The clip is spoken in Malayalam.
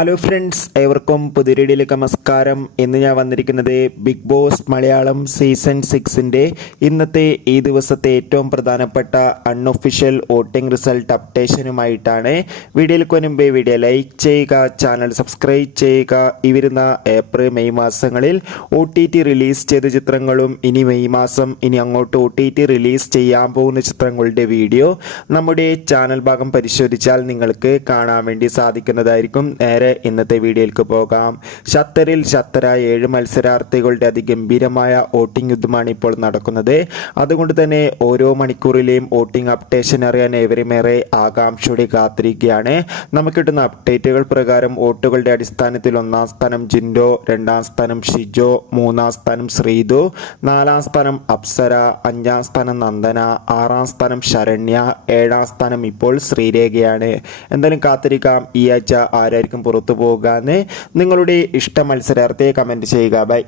ഹലോ ഫ്രണ്ട്സ്, ഏവർക്കും പുതിയൊരിടിയിലേക്ക് നമസ്കാരം. ഇന്ന് ഞാൻ വന്നിരിക്കുന്നത് ബിഗ് ബോസ് മലയാളം സീസൺ 6ൻ്റെ ഇന്നത്തെ ഈ ദിവസത്തെ ഏറ്റവും പ്രധാനപ്പെട്ട അൺഒഫീഷ്യൽ വോട്ടിംഗ് റിസൾട്ട് അപ്ഡേഷനുമായിട്ടാണ്. വീഡിയോയിലേക്ക് മുൻപേ വീഡിയോ ലൈക്ക് ചെയ്യുക, ചാനൽ സബ്സ്ക്രൈബ് ചെയ്യുക. ഈ വരുന്ന ഏപ്രിൽ മെയ് മാസങ്ങളിൽ OTT റിലീസ് ചെയ്ത ചിത്രങ്ങളും ഇനി മെയ് മാസം ഇനി അങ്ങോട്ട് OTT റിലീസ് ചെയ്യാൻ പോകുന്ന ചിത്രങ്ങളുടെ വീഡിയോ നമ്മുടെ ചാനൽ ഭാഗം പരിശോധിച്ചാൽ നിങ്ങൾക്ക് കാണാൻ വേണ്ടി സാധിക്കുന്നതായിരിക്കും. ഇന്നത്തെ വീഡിയോയിലേക്ക് പോകാം. ഖത്തറിൽ 7 മത്സരാർത്ഥികളുടെ അതിഗംഭീരമായ വോട്ടിംഗ് യുദ്ധമാണ് ഇപ്പോൾ നടക്കുന്നത്. അതുകൊണ്ട് തന്നെ ഓരോ മണിക്കൂറിലെയും വോട്ടിംഗ് അപ്ഡേഷൻ അറിയാൻ ഏവരുമേറെ ആകാംക്ഷയോടെ കാത്തിരിക്കുകയാണ്. നമുക്ക് കിട്ടുന്ന അപ്ഡേറ്റുകൾ പ്രകാരം വോട്ടുകളുടെ അടിസ്ഥാനത്തിൽ 1-ാം സ്ഥാനം ജിൻഡോ, 2-ാം സ്ഥാനം ഷിജോ, 3-ാം സ്ഥാനം ശ്രീതു, 4-ാം സ്ഥാനം അപ്സര, 5-ാം സ്ഥാനം നന്ദന, 6-ാം സ്ഥാനം ശരണ്യ, 7-ാം സ്ഥാനം ഇപ്പോൾ ശ്രീരേഖയാണ്. എന്തായാലും കാത്തിരിക്കാം ഈ ആഴ്ച ആരായിരിക്കും പുറത്തു പോകാന്ന്. നിങ്ങളുടെ ഇഷ്ട മത്സരാർത്ഥിയെ കമൻറ്റ് ചെയ്യുക. ബൈ.